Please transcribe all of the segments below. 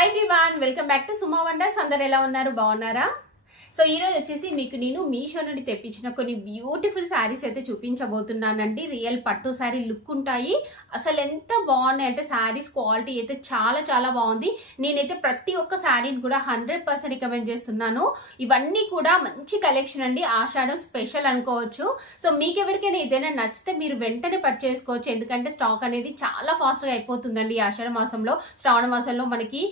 Hi one welcome back to Suma wonders అందరు ఎలా ఉన్నారు? బాగున్నారా? సో ఈ రోజు వచ్చేసి మీకు నేను మీషో నుండి తెప్పించిన కొన్ని బ్యూటిఫుల్ శారీస్ అయితే చూపించబోతున్నానండి. రియల్ పట్టు శారీ లుక్ ఉంటాయి. అసలు ఎంత బాగున్నాయి అంటే శారీస్ క్వాలిటీ అయితే చాలా చాలా బాగుంది. నేనైతే ప్రతి ఒక్క శారీని కూడా హండ్రెడ్ పర్సెంట్ రికమెండ్ చేస్తున్నాను. ఇవన్నీ కూడా మంచి కలెక్షన్ అండి. ఆషాఢం స్పెషల్ అనుకోవచ్చు. సో మీకు ఎవరికైనా ఏదైనా నచ్చితే మీరు వెంటనే పర్చేసుకోవచ్చు ఎందుకంటే స్టాక్ అనేది చాలా ఫాస్ట్గా అయిపోతుందండి ఈ ఆషాఢ మాసంలో. శ్రావణ మాసంలో మనకి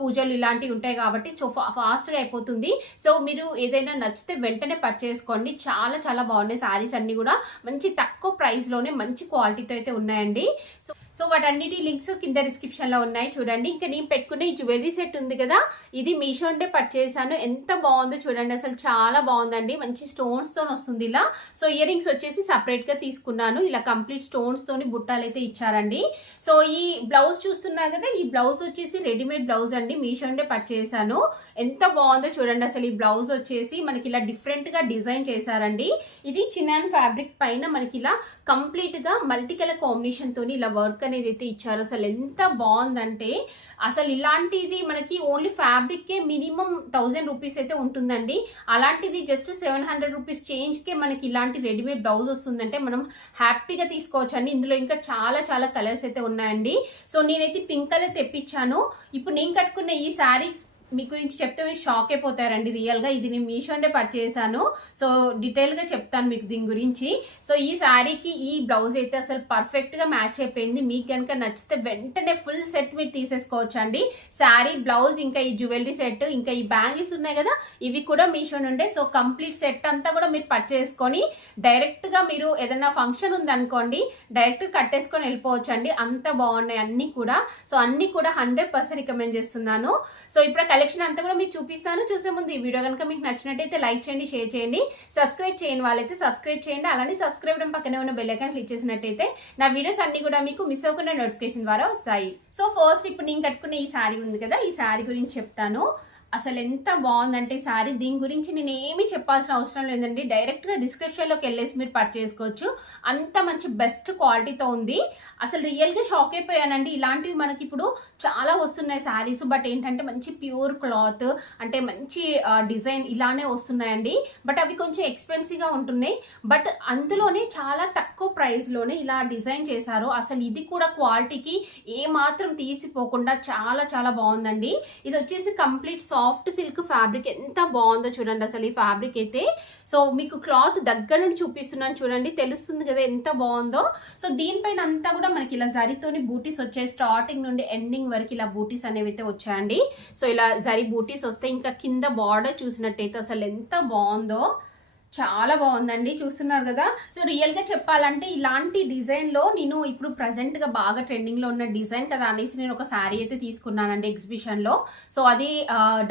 పూజలు ఇలాంటివి ఉంటాయి కాబట్టి సో ఫాస్ట్గా అయిపోతుంది. సో మీరు మీరు ఏదైనా నచ్చితే వెంటనే పర్చేసుకోండి. చాలా చాలా బాగున్నాయి శారీస్ అన్ని కూడా. మంచి తక్కువ ప్రైస్లోనే మంచి క్వాలిటీతో అయితే ఉన్నాయండి. సో సో వాటన్నిటి లింక్స్ కింద డిస్క్రిప్షన్లో ఉన్నాయి. చూడండి. ఇంకా నేను పెట్టుకునే ఈ జ్యువెలరీ సెట్ ఉంది కదా. ఇది మీషో అంటే పర్చేసాను. ఎంత బాగుందో చూడండి. అసలు చాలా బాగుందండి. మంచి స్టోన్స్తో వస్తుంది ఇలా. సో ఇయర్ రింగ్స్ వచ్చేసి సపరేట్గా తీసుకున్నాను. ఇలా కంప్లీట్ స్టోన్స్ తోని బుట్టాలు అయితే ఇచ్చారండి. సో ఈ బ్లౌజ్ చూస్తున్నా కదా. ఈ బ్లౌజ్ వచ్చేసి రెడీమేడ్ బ్లౌజ్ అండి. మీషో అంటే పర్చేసాను. ఎంత బాగుందో చూడండి. అసలు ఈ బ్లౌజ్ వచ్చేసి మనకి ఇలా డిఫరెంట్గా డిజైన్ చేశారండి. ఇది చిన్న ఫ్యాబ్రిక్ పైన మనకి ఇలా కంప్లీట్గా మల్టీ కలర్ కాంబినేషన్తో ఇలా వర్క్ అనేది అయితే ఇచ్చారు. అసలు ఎంత బాగుందంటే అసలు ఇలాంటిది మనకి ఓన్లీ ఫ్యాబ్రిక్కే మినిమం థౌజండ్ రూపీస్ అయితే ఉంటుందండి. అలాంటిది జస్ట్ సెవెన్ హండ్రెడ్ రూపీస్ చేంజ్కే మనకి ఇలాంటి రెడీమేడ్ బ్లౌజ్ వస్తుందంటే మనం హ్యాపీగా తీసుకోవచ్చు అండి ఇందులో ఇంకా చాలా చాలా కలర్స్ అయితే ఉన్నాయండి. సో నేనైతే పింక్ కలర్ తెప్పించాను. ఇప్పుడు నేను కట్టుకున్న ఈ శారీ మీ గురించి చెప్తే మీరు షాక్ అయిపోతారండి రియల్గా ఇది నేను మీషో అంటే పర్చేసాను సో డీటెయిల్గా చెప్తాను మీకు దీని గురించి. సో ఈ శారీకి ఈ బ్లౌజ్ అయితే అసలు పర్ఫెక్ట్గా మ్యాచ్ అయిపోయింది. మీకు కనుక నచ్చితే వెంటనే ఫుల్ సెట్ మీరు తీసేసుకోవచ్చు అండి శారీ బ్లౌజ్ ఇంకా ఈ జ్యువెలరీ సెట్ ఇంకా ఈ బ్యాంగిల్స్ ఉన్నాయి కదా ఇవి కూడా మీషో నుండే. సో కంప్లీట్ సెట్ అంతా కూడా మీరు పర్చేసుకొని డైరెక్ట్గా మీరు ఏదైనా ఫంక్షన్ ఉందనుకోండి డైరెక్ట్ కట్టేసుకొని వెళ్ళిపోవచ్చు అండి అంత బాగున్నాయి అన్నీ కూడా. సో అన్నీ కూడా హండ్రెడ్ పర్సెంట్ రికమెండ్ చేస్తున్నాను. సో ఇప్పుడు కలెక్షన్ అంతా కూడా మీకు చూపిస్తాను. చూసే ముందు ఈ వీడియో కనుక మీకు నచ్చినట్టయితే లైక్ చేయండి షేర్ చేయండి సబ్స్క్రైబ్ చేయని వాళ్ళైతే సబ్స్క్రైబ్ చేయండి. అలానే సబ్స్క్రైబ్ పక్కనే ఉన్న బెల్ క్లిక్ చేసినట్టయితే నా వీడియోస్ అన్ని కూడా మీకు మిస్ అవ్వకుండా నోటిఫికేషన్ ద్వారా వస్తాయి. సో ఫస్ట్ ఇప్పుడు నేను కట్టుకునే ఈ శారీ ఉంది కదా ఈ శారీ గురించి చెప్తాను. అసలు ఎంత బాగుందంటే శారీ దీని గురించి నేను ఏమీ చెప్పాల్సిన అవసరం లేదండి. డైరెక్ట్గా డిస్క్రిప్షన్లోకి వెళ్ళేసి మీరు పర్చేసుకోవచ్చు అంత మంచి బెస్ట్ క్వాలిటీతో ఉంది. అసలు రియల్గా షాక్ అయిపోయానండి. ఇలాంటివి మనకి ఇప్పుడు చాలా వస్తున్నాయి శారీస్ బట్ ఏంటంటే మంచి ప్యూర్ క్లాత్ అంటే మంచి డిజైన్ ఇలానే వస్తున్నాయండి. బట్ అవి కొంచెం ఎక్స్పెన్సివ్గా ఉంటున్నాయి. బట్ అందులోనే చాలా తక్కువ ప్రైస్లోనే ఇలా డిజైన్ చేశారు. అసలు ఇది కూడా క్వాలిటీకి ఏ మాత్రం తీసిపోకుండా చాలా చాలా బాగుందండి. ఇది వచ్చేసి కంప్లీట్ సాఫ్ట్ సిల్క్ ఫ్యాబ్రిక్ ఎంత బాగుందో చూడండి అసలు ఈ ఫ్యాబ్రిక్ అయితే. సో మీకు క్లాత్ దగ్గర నుండి చూపిస్తున్నాను చూడండి తెలుస్తుంది కదా ఎంత బాగుందో. సో దీనిపైన అంతా కూడా మనకి ఇలా జరీతోని బూటీస్ వచ్చాయి. స్టార్టింగ్ నుండి ఎండింగ్ వరకు ఇలా బూటీస్ అనేవి అయితే వచ్చాయండి. సో ఇలా జరీ బూటీస్ వస్తే ఇంకా కింద బార్డర్ చూసినట్టయితే అసలు ఎంత బాగుందో. చాలా బాగుందండి చూస్తున్నారు కదా. సో రియల్గా చెప్పాలంటే ఇలాంటి డిజైన్లో నేను ఇప్పుడు ప్రజెంట్గా బాగా ట్రెండింగ్లో ఉన్న డిజైన్ కదా అనేసి నేను ఒక శారీ అయితే తీసుకున్నానండి ఎగ్జిబిషన్లో సో అది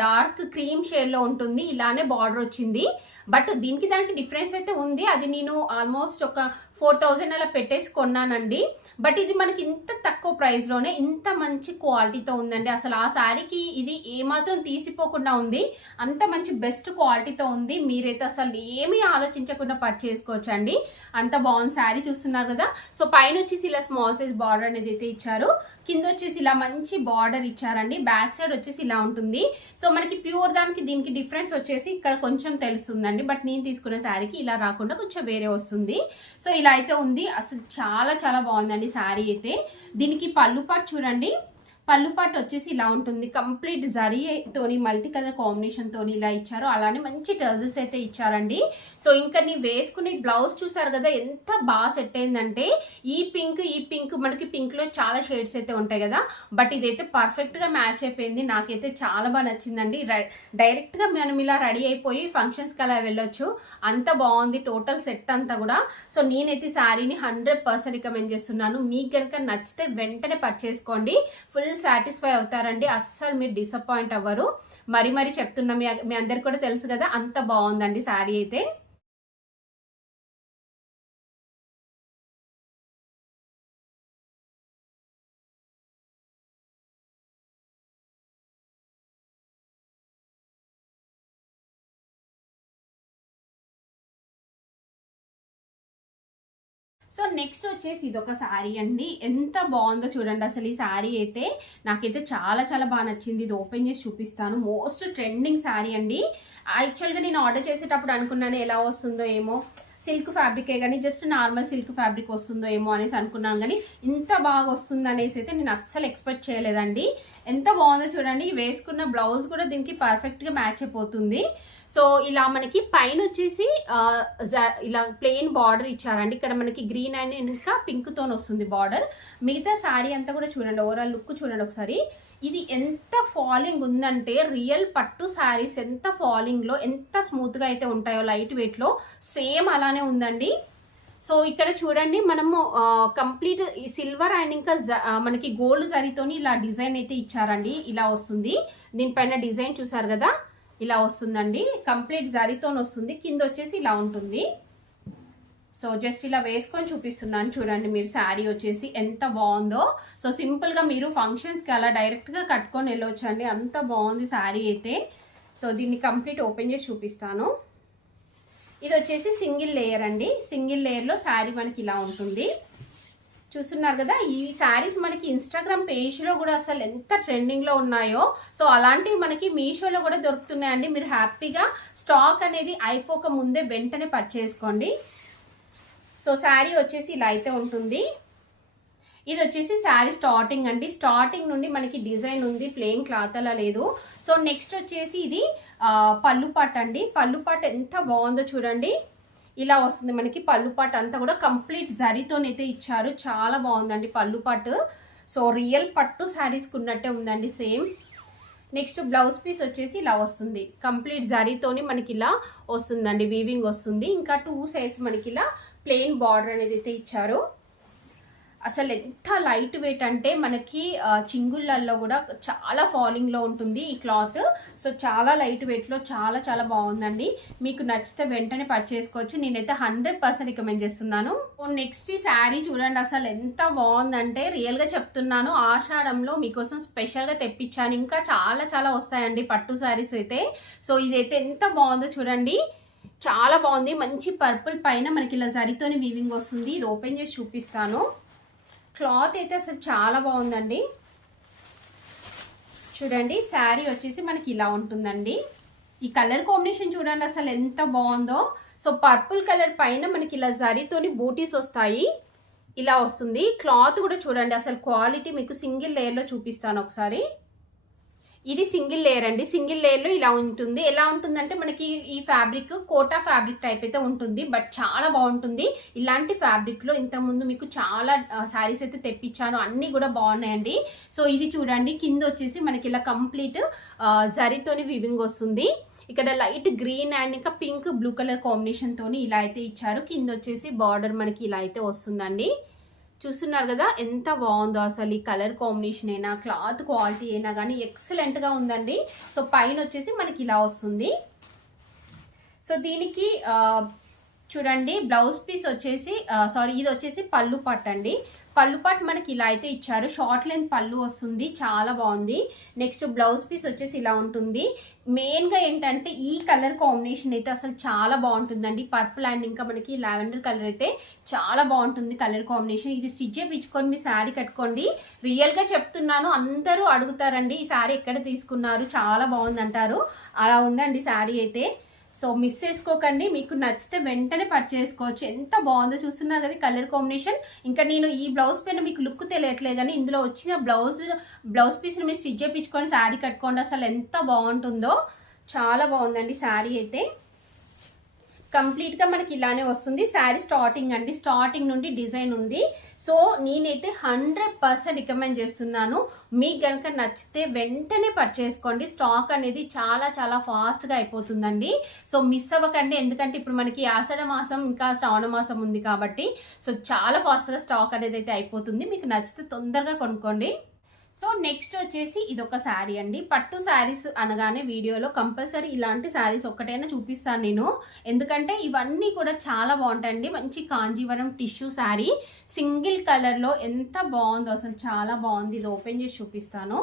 డార్క్ క్రీమ్ షేడ్లో ఉంటుంది ఇలానే బార్డర్ వచ్చింది. బట్ దీనికి దానికి డిఫరెన్స్ అయితే ఉంది. అది నేను ఆల్మోస్ట్ ఒక ఫోర్ థౌజండ్ అలా పెట్టేసి కొన్నానండి. బట్ ఇది మనకి ఇంత తక్కువ ప్రైస్లోనే ఇంత మంచి క్వాలిటీతో ఉందండి. అసలు ఆ శారీకి ఇది ఏమాత్రం తీసిపోకుండా ఉంది. అంత మంచి బెస్ట్ క్వాలిటీతో ఉంది. మీరైతే అసలు ఏమీ ఆలోచించకుండా పర్చేసుకోవచ్చండి. అంత బాగుంది శారీ చూస్తున్నారు కదా. సో పైన వచ్చేసి ఇలా స్మాల్ సైజ్ బార్డర్ అనేది అయితే ఇచ్చారు. కింద వచ్చేసి ఇలా మంచి బార్డర్ ఇచ్చారండి. బ్యాక్ సైడ్ వచ్చేసి ఇలా ఉంటుంది. సో మనకి ప్యూర్ దానికి దీనికి డిఫరెన్స్ వచ్చేసి ఇక్కడ కొంచెం తెలుస్తుందండి. బట్ నేను తీసుకున్న శారీకి ఇలా రాకుండా కొంచెం వేరే వస్తుంది. సో ఇలా అయితే ఉంది. అసలు చాలా చాలా బాగుందండి శారీ అయితే. దీనికి పళ్ళు పాటు చూడండి. పళ్ళు పాటు వచ్చేసి ఇలా ఉంటుంది. కంప్లీట్ జరీతోని మల్టీ కలర్ కాంబినేషన్తో ఇలా ఇచ్చారు. అలానే మంచి టర్జెస్ అయితే ఇచ్చారండి. సో ఇంకా నీ వేసుకునే బ్లౌజ్ చూసారు కదా ఎంత బాగా సెట్ అయిందంటే ఈ పింక్ ఈ పింక్ మనకి పింక్లో చాలా షేడ్స్ అయితే ఉంటాయి కదా. బట్ ఇదైతే పర్ఫెక్ట్గా మ్యాచ్ అయిపోయింది. నాకైతే చాలా బాగా నచ్చిందండి. డైరెక్ట్గా మనం ఇలా రెడీ అయిపోయి ఫంక్షన్స్కి అలా వెళ్ళొచ్చు. అంత బాగుంది. టోటల్ సెట్ అంతా కూడా. సో నేనైతే శారీని హండ్రెడ్ పర్సెంట్ రికమెండ్ చేస్తున్నాను. మీకు కనుక నచ్చితే వెంటనే పర్చేసుకోండి ఫుల్ సాటిస్ఫై అవుతారండి. అస్సలు మీరు డిసప్పాయింట్ అవ్వరు. మరి మరి చెప్తున్నా మీ మీ అందరికి కూడా తెలుసు కదా అంత బాగుందండి శారీ అయితే. నెక్స్ట్ వచ్చేసి ఇది ఒక శారీ అండి. ఎంత బాగుందో చూడండి. అసలు ఈ శారీ అయితే నాకైతే చాలా చాలా బాగా నచ్చింది. ఇది ఓపెన్ చేసి చూపిస్తాను. మోస్ట్ ట్రెండింగ్ శారీ అండి. యాక్చువల్గా నేను ఆర్డర్ చేసేటప్పుడు అనుకున్నాను ఎలా వస్తుందో ఏమో. సిల్క్ ఫ్యాబ్రికే కానీ జస్ట్ నార్మల్ సిల్క్ ఫ్యాబ్రిక్ వస్తుందో ఏమో అనేసి అనుకున్నాను. కానీ ఇంత బాగా వస్తుంది అనేసి అయితే నేను అస్సలు ఎక్స్పెక్ట్ చేయలేదండి. ఎంత బాగుందో చూడండి. వేసుకున్న బ్లౌజ్ కూడా దీనికి పర్ఫెక్ట్గా మ్యాచ్ అయిపోతుంది. సో ఇలా మనకి పైన వచ్చేసి జ- ఇలా ప్లెయిన్ బార్డర్ ఇచ్చారండి. ఇక్కడ మనకి గ్రీన్ అండ్ ఇంకా పింక్తో వస్తుంది బార్డర్ మిగతా శారీ అంతా కూడా చూడండి ఓవరాల్ లుక్ చూడండి ఒకసారి. ఇది ఎంత ఫాలింగ్ ఉందంటే రియల్ పట్టు శారీస్ ఎంత ఫాలింగ్లో ఎంత స్మూత్గా అయితే ఉంటాయో లైట్ వెయిట్లో సేమ్ అలానే ఉందండి. సో ఇక్కడ చూడండి మనము కంప్లీట్ ఈ సిల్వర్ అండ్ ఇంకా జ- మనకి గోల్డ్ జరీతోని ఇలా డిజైన్ అయితే ఇచ్చారండి. ఇలా వస్తుంది. దీనిపైన డిజైన్ చూసారు కదా? ఇలా వస్తుందండి. కంప్లీట్ జరీతో వస్తుంది. కింద వచ్చేసి ఇలా ఉంటుంది. సో జస్ట్ ఇలా వేసుకొని చూపిస్తున్నాను. చూడండి మీరు శారీ వచ్చేసి ఎంత బాగుందో. సో సింపుల్గా మీరు ఫంక్షన్స్కి అలా డైరెక్ట్గా కట్టుకొని వెళ్ళొచ్చు అండి అంత బాగుంది శారీ అయితే. సో దీన్ని కంప్లీట్ ఓపెన్ చేసి చూపిస్తాను. ఇది వచ్చేసి సింగిల్ లేయర్ అండి. సింగిల్ లేయర్లో శారీ మనకి ఇలా ఉంటుంది. చూస్తున్నారు కదా ఈ శారీస్ మనకి ఇన్స్టాగ్రామ్ పేజ్లో కూడా అసలు ఎంత ట్రెండింగ్లో ఉన్నాయో సో అలాంటివి మనకి మీషోలో కూడా దొరుకుతున్నాయండి. మీరు హ్యాపీగా స్టాక్ అనేది అయిపోక ముందే వెంటనే పర్చేసుకోండి సో శారీ వచ్చేసి ఇలా అయితే ఉంటుంది. ఇది వచ్చేసి శారీ స్టార్టింగ్ అండి. స్టార్టింగ్ నుండి మనకి డిజైన్ ఉంది ప్లెయిన్ క్లాత్ అలా లేదు. సో నెక్స్ట్ వచ్చేసి ఇది పళ్ళు పాట అండి. పళ్ళు పాట ఎంత బాగుందో చూడండి. ఇలా వస్తుంది మనకి పళ్ళు పాట అంతా కూడా కంప్లీట్ జరీతోనైతే ఇచ్చారు. చాలా బాగుందండి పళ్ళు పాటు. సో రియల్ పట్టు శారీస్ ఉన్నట్టే ఉందండి సేమ్. నెక్స్ట్ బ్లౌజ్ పీస్ వచ్చేసి ఇలా వస్తుంది. కంప్లీట్ జరీతోని మనకి ఇలా వస్తుందండి వీవింగ్ వస్తుంది. ఇంకా టూ సైడ్స్ మనకి ఇలా ప్లెయిన్ బార్డర్ అనేది అయితే ఇచ్చారు. అసలు ఎంత లైట్ వెయిట్ అంటే మనకి చింగుళ్ళల్లో కూడా చాలా ఫాలింగ్లో ఉంటుంది ఈ క్లాత్. సో చాలా లైట్ వెయిట్లో చాలా చాలా బాగుందండి. మీకు నచ్చితే వెంటనే పర్చేసుకోవచ్చు నేనైతే హండ్రెడ్ పర్సెంట్ రికమెండ్ చేస్తున్నాను. నెక్స్ట్ ఈ శారీ చూడండి అసలు ఎంత బాగుందంటే రియల్గా చెప్తున్నాను. ఆషాఢంలో మీకోసం స్పెషల్గా తెప్పించాను. ఇంకా చాలా చాలా వస్తాయండి పట్టు శారీస్ అయితే. సో ఇదైతే ఎంత బాగుందో చూడండి. చాలా బాగుంది. మంచి పర్పుల్ పైన మనకి ఇలా జరితోని వీవింగ్ వస్తుంది. ఇది ఓపెన్ చేసి చూపిస్తాను. క్లాత్ అయితే అసలు చాలా బాగుందండి. చూడండి శారీ వచ్చేసి మనకి ఇలా ఉంటుందండి. ఈ కలర్ కాంబినేషన్ చూడండి అసలు ఎంత బాగుందో. సో పర్పుల్ కలర్ పైన మనకి ఇలా జరీతోని బూటీస్ వస్తాయి. ఇలా వస్తుంది. క్లాత్ కూడా చూడండి అసలు క్వాలిటీ మీకు సింగిల్ లేయర్లో చూపిస్తాను ఒకసారి. ఇది సింగిల్ లేయర్ అండి. సింగిల్ లేయర్లో ఇలా ఉంటుంది. ఎలా ఉంటుందంటే మనకి ఈ ఫ్యాబ్రిక్ కోటా ఫ్యాబ్రిక్ టైప్ అయితే ఉంటుంది. బట్ చాలా బాగుంటుంది. ఇలాంటి ఫ్యాబ్రిక్లో ఇంతకుముందు మీకు చాలా శారీస్ అయితే తెప్పించాను. అన్నీ కూడా బాగున్నాయండి. సో ఇది చూడండి. కింద వచ్చేసి మనకి ఇలా కంప్లీట్ జరీతోని వివింగ్ వస్తుంది. ఇక్కడ లైట్ గ్రీన్ అండ్ ఇంకా పింక్ బ్లూ కలర్ కాంబినేషన్తో ఇలా అయితే ఇచ్చారు. కింద వచ్చేసి బార్డర్ మనకి ఇలా అయితే వస్తుందండి. చూస్తున్నారు కదా ఎంత బాగుందో అసలు ఈ కలర్ కాంబినేషన్ అయినా క్లాత్ క్వాలిటీ అయినా కానీ ఎక్సలెంట్గా ఉందండి. సో పైన వచ్చేసి మనకి ఇలా వస్తుంది. సో దీనికి చూడండి బ్లౌజ్ పీస్ వచ్చేసి సారీ ఇది వచ్చేసి పళ్ళు పట్ అండి. పళ్ళు పట్ మనకి ఇలా అయితే ఇచ్చారు. షార్ట్ లెంత్ పళ్ళు వస్తుంది. చాలా బాగుంది. నెక్స్ట్ బ్లౌజ్ పీస్ వచ్చేసి ఇలా ఉంటుంది. మెయిన్గా ఏంటంటే ఈ కలర్ కాంబినేషన్ అయితే అసలు చాలా బాగుంటుందండి. పర్పుల్ అండ్ ఇంకా మనకి లావెండర్ కలర్ అయితే చాలా బాగుంటుంది కలర్ కాంబినేషన్. ఇది స్టిచ్ చేయించుకొని మీ శారీ కట్టుకోండి. రియల్గా చెప్తున్నాను అందరూ అడుగుతారండి ఈ శారీ ఎక్కడ తీసుకున్నారు? చాలా బాగుంది అంటారు అలా ఉందండి శారీ అయితే. సో మిస్ చేసుకోకండి. మీకు నచ్చితే వెంటనే పర్చేసుకోవచ్చు ఎంత బాగుందో చూస్తున్నారు కదా కలర్ కాంబినేషన్. ఇంకా నేను ఈ బ్లౌజ్ పైన మీకు లుక్ తెలియట్లేదు కానీ ఇందులో వచ్చిన బ్లౌజ్ బ్లౌజ్ పీస్ని మీరు స్టిచ్ చేయించుకొని శారీ కట్టుకోండి. అసలు ఎంత బాగుంటుందో. చాలా బాగుందండి శారీ అయితే. కంప్లీట్గా మనకి ఇలానే వస్తుంది. శారీ స్టార్టింగ్ అండి. స్టార్టింగ్ నుండి డిజైన్ ఉంది. సో నేనైతే హండ్రెడ్ పర్సెంట్ రికమెండ్ చేస్తున్నాను. మీకు కనుక నచ్చితే వెంటనే పర్చేసుకోండి. స్టాక్ అనేది చాలా చాలా ఫాస్ట్గా అయిపోతుందండి. సో మిస్ అవ్వకండి. ఎందుకంటే ఇప్పుడు మనకి ఆషాఢ మాసం ఇంకా శ్రావణ మాసం ఉంది కాబట్టి. సో చాలా ఫాస్ట్గా స్టాక్ అనేది అయితే అయిపోతుంది. మీకు నచ్చితే తొందరగా కొనుక్కోండి. సో నెక్స్ట్ వచ్చేసి ఇది ఒక శారీ అండి. పట్టు శారీస్ అనగానే వీడియోలో కంపల్సరీ ఇలాంటి శారీస్ ఒక్కటైనా చూపిస్తాను నేను. ఎందుకంటే ఇవన్నీ కూడా చాలా బాగుంటాయండి. మంచి కాంజీవరం టిష్యూ శారీ. సింగిల్ కలర్లో ఎంత బాగుందో అసలు చాలా బాగుంది. ఇది ఓపెన్ చేసి చూపిస్తాను.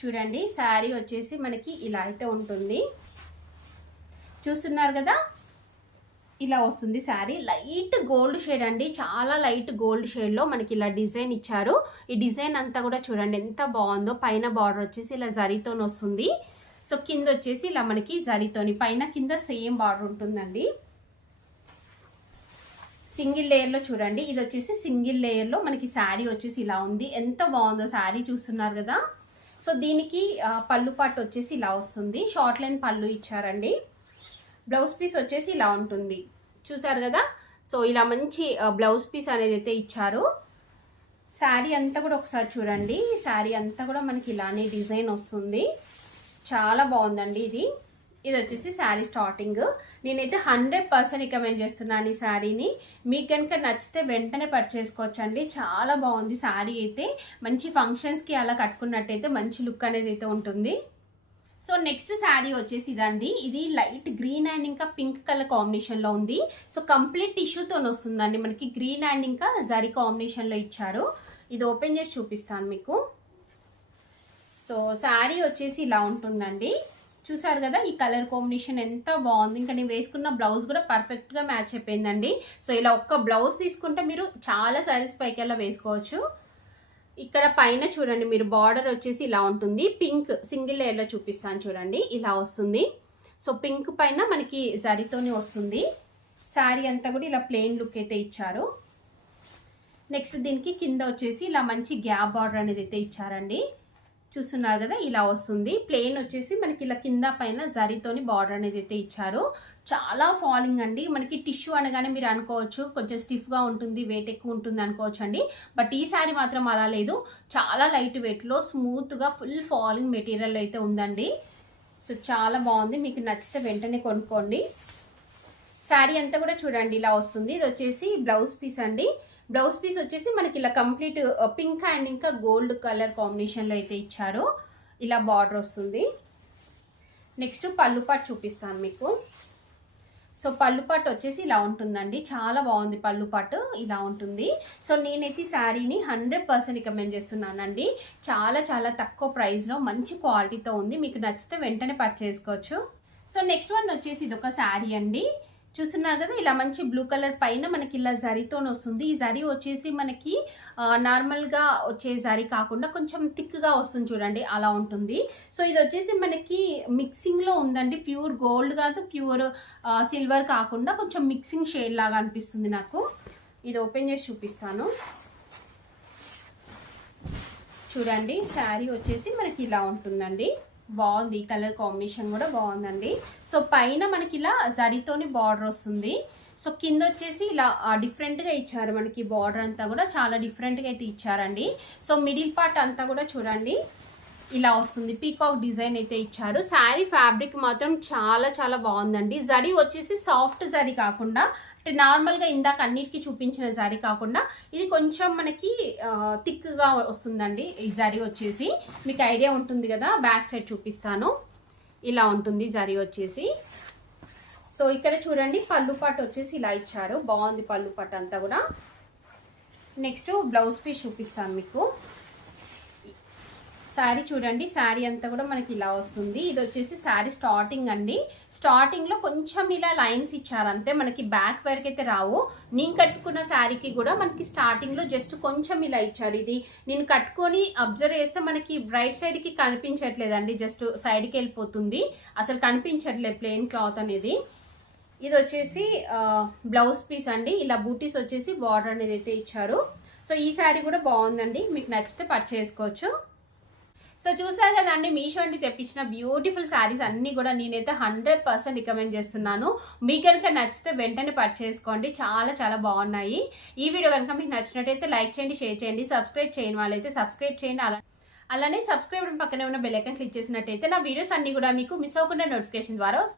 చూడండి శారీ వచ్చేసి మనకి ఇలా అయితే ఉంటుంది. చూస్తున్నారు కదా? ఇలా వస్తుంది శారీ. లైట్ గోల్డ్ షేడ్ అండి. చాలా లైట్ గోల్డ్ షేడ్లో మనకి ఇలా డిజైన్ ఇచ్చారు. ఈ డిజైన్ అంతా కూడా చూడండి ఎంత బాగుందో. పైన బార్డర్ వచ్చేసి ఇలా జరీతోని వస్తుంది. సో కింద వచ్చేసి ఇలా మనకి జరీతోని పైన కింద సేమ్ బార్డర్ ఉంటుందండి. సింగిల్ లేయర్లో చూడండి. ఇది వచ్చేసి సింగిల్ లేయర్లో మనకి శారీ వచ్చేసి ఇలా ఉంది. ఎంత బాగుందో శారీ చూస్తున్నారు కదా. సో దీనికి పళ్ళు పట్టు వచ్చేసి ఇలా వస్తుంది. షార్ట్ లైన్ పళ్ళు ఇచ్చారండి. బ్లౌజ్ పీస్ వచ్చేసి ఇలా ఉంటుంది. చూసారు కదా? సో ఇలా మంచి బ్లౌజ్ పీస్ అనేది అయితే ఇచ్చారు. శారీ అంతా కూడా ఒకసారి చూడండి. శారీ అంతా కూడా మనకి ఇలానే డిజైన్ వస్తుంది. చాలా బాగుందండి ఇది. ఇది వచ్చేసి శారీ స్టార్టింగ్. నేనైతే హండ్రెడ్ పర్సెంట్ రికమెండ్ చేస్తున్నాను ఈ శారీని. మీకు కనుక నచ్చితే వెంటనే పర్చేసుకోవచ్చు అండి చాలా బాగుంది శారీ అయితే. మంచి ఫంక్షన్స్కి అలా కట్టుకున్నట్టయితే మంచి లుక్ అనేది అయితే ఉంటుంది. సో నెక్స్ట్ శారీ వచ్చేసి ఇదండి. ఇది లైట్ గ్రీన్ అండ్ ఇంకా పింక్ కలర్ కాంబినేషన్లో ఉంది. సో కంప్లీట్ టిష్యూతో వస్తుందండి. మనకి గ్రీన్ అండ్ ఇంకా జరీ కాంబినేషన్లో ఇచ్చారు. ఇది ఓపెన్ చేసి చూపిస్తాను మీకు. సో శారీ వచ్చేసి ఇలా ఉంటుందండి. చూసారు కదా ఈ కలర్ కాంబినేషన్ ఎంత బాగుంది. ఇంకా నేను వేసుకున్న బ్లౌజ్ కూడా పర్ఫెక్ట్గా మ్యాచ్ అయిపోయిందండి. సో ఇలా ఒక్క బ్లౌజ్ తీసుకుంటే మీరు చాలా శారీస్ పైకి అలా వేసుకోవచ్చు. ఇక్కడ పైన చూడండి మీరు బార్డర్ వచ్చేసి ఇలా ఉంటుంది. పింక్ సింగిల్ లేయర్లో చూపిస్తాను చూడండి ఇలా వస్తుంది. సో పింక్ పైన మనకి జరీతోనే వస్తుంది. శారీ అంతా కూడా ఇలా ప్లెయిన్ లుక్ అయితే ఇచ్చారు. నెక్స్ట్ దీనికి కింద వచ్చేసి ఇలా మంచి గ్యాప్ బార్డర్ అనేది అయితే ఇచ్చారండి. చూస్తున్నారు కదా ఇలా వస్తుంది. ప్లెయిన్ వచ్చేసి మనకి ఇలా కింద పైన జరీతోని బార్డర్ అనేది అయితే ఇచ్చారు. చాలా ఫాలింగ్ అండి. మనకి టిష్యూ అనగానే మీరు అనుకోవచ్చు కొంచెం స్టిఫ్గా ఉంటుంది వెయిట్ ఎక్కువ ఉంటుంది అనుకోవచ్చు అండి. బట్ ఈ శారీ మాత్రం అలా లేదు. చాలా లైట్ వెయిట్లో స్మూత్గా ఫుల్ ఫాలింగ్ మెటీరియల్ అయితే ఉందండి. సో చాలా బాగుంది. మీకు నచ్చితే వెంటనే కొనుక్కోండి. శారీ అంతా కూడా చూడండి ఇలా వస్తుంది. ఇది వచ్చేసి బ్లౌజ్ పీస్ అండి. బ్లౌజ్ పీస్ వచ్చేసి మనకి ఇలా కంప్లీట్ పింక్ అండ్ ఇంకా గోల్డ్ కలర్ కాంబినేషన్లో అయితే ఇచ్చారు. ఇలా బార్డర్ వస్తుంది. నెక్స్ట్ పళ్ళు పాటు చూపిస్తాను మీకు. సో పళ్ళు పాటు వచ్చేసి ఇలా ఉంటుందండి. చాలా బాగుంది పళ్ళు పాటు ఇలా ఉంటుంది. సో నేనైతే ఈ శారీని హండ్రెడ్ పర్సెంట్ రికమెండ్ చేస్తున్నానండి. చాలా చాలా తక్కువ ప్రైస్లో మంచి క్వాలిటీతో ఉంది. మీకు నచ్చితే వెంటనే పర్చేసుకోవచ్చు సో నెక్స్ట్ వన్ వచ్చేసి ఇది ఒక శారీ అండి. చూస్తున్నారు కదా ఇలా మంచి బ్లూ కలర్ పైన మనకి ఇలా జరీతో వస్తుంది. ఈ జరీ వచ్చేసి మనకి నార్మల్గా వచ్చే జరీ కాకుండా కొంచెం థిక్గా వస్తుంది చూడండి అలా ఉంటుంది. సో ఇది వచ్చేసి మనకి మిక్సింగ్లో ఉందండి. ప్యూర్ గోల్డ్ కాదు ప్యూర్ సిల్వర్ కాకుండా కొంచెం మిక్సింగ్ షేడ్ లాగా అనిపిస్తుంది నాకు. ఇది ఓపెన్ చేసి చూపిస్తాను. చూడండి శారీ వచ్చేసి మనకి ఇలా ఉంటుందండి. బాగుంది. కలర్ కాంబినేషన్ కూడా బాగుందండి. సో పైన మనకి ఇలా జరీతోని బార్డర్ వస్తుంది. సో కింద వచ్చేసి ఇలా డిఫరెంట్గా ఇచ్చారు మనకి బార్డర్ అంతా కూడా. చాలా డిఫరెంట్గా అయితే ఇచ్చారండి. సో మిడిల్ పార్ట్ అంతా కూడా చూడండి. ఇలా వస్తుంది. పీకాక్ డిజైన్ అయితే ఇచ్చారు. శారీ ఫ్యాబ్రిక్ మాత్రం చాలా చాలా బాగుందండి. జరీ వచ్చేసి సాఫ్ట్ జరీ కాకుండా అంటే నార్మల్గా ఇందాక అన్నిటికీ చూపించిన జరీ కాకుండా ఇది కొంచెం మనకి థిక్గా వస్తుందండి ఈ జరీ వచ్చేసి. మీకు ఐడియా ఉంటుంది కదా బ్యాక్ సైడ్ చూపిస్తాను. ఇలా ఉంటుంది జరీ వచ్చేసి. సో ఇక్కడ చూడండి పళ్ళు పాటు వచ్చేసి ఇలా ఇచ్చారు. బాగుంది పళ్ళు పాటు అంతా కూడా. నెక్స్ట్ బ్లౌజ్ పీస్ చూపిస్తాను మీకు. శారీ చూడండి శారీ అంతా కూడా మనకి ఇలా వస్తుంది. ఇది వచ్చేసి శారీ స్టార్టింగ్ అండి. స్టార్టింగ్లో కొంచెం ఇలా లైన్స్ ఇచ్చారు అంతే. మనకి బ్యాక్ వరకు అయితే రావు. నేను కట్టుకున్న శారీకి కూడా మనకి స్టార్టింగ్లో జస్ట్ కొంచెం ఇలా ఇచ్చారు. ఇది నేను కట్టుకొని అబ్జర్వ్ చేస్తే మనకి రైట్ సైడ్కి కనిపించట్లేదండి జస్ట్ సైడ్కి వెళ్ళిపోతుంది. అసలు కనిపించట్లేదు ప్లెయిన్ క్లాత్ అనేది. ఇది వచ్చేసి బ్లౌజ్ పీస్ అండి. ఇలా బూటీస్ వచ్చేసి బార్డర్ అనేది అయితే ఇచ్చారు. సో ఈ శారీ కూడా బాగుందండి. మీకు నచ్చితే పర్చేసుకోవచ్చు సో చూసారు కదండి మీషో నుండి తెప్పించిన బ్యూటిఫుల్ శారీస్ అన్నీ కూడా నేనైతే హండ్రెడ్ పర్సెంట్ రికమెండ్ చేస్తున్నాను. మీకు కనుక నచ్చితే వెంటనే పర్చేసుకోండి చాలా చాలా బాగున్నాయి. ఈ వీడియో కనుక మీకు నచ్చినట్టయితే లైక్ చేయండి షేర్ చేయండి సబ్స్క్రైబ్ చేయని వాళ్ళైతే సబ్స్క్రైబ్ చేయండి. అలా అలానే సబ్స్క్రైబ్ పక్కనే ఉన్న బెల్లైకన్ క్లిక్ చేసినట్టయితే నా వీడియోస్ అన్ని కూడా మీకు మిస్ అవ్వకుండా నోటిఫికేషన్ ద్వారా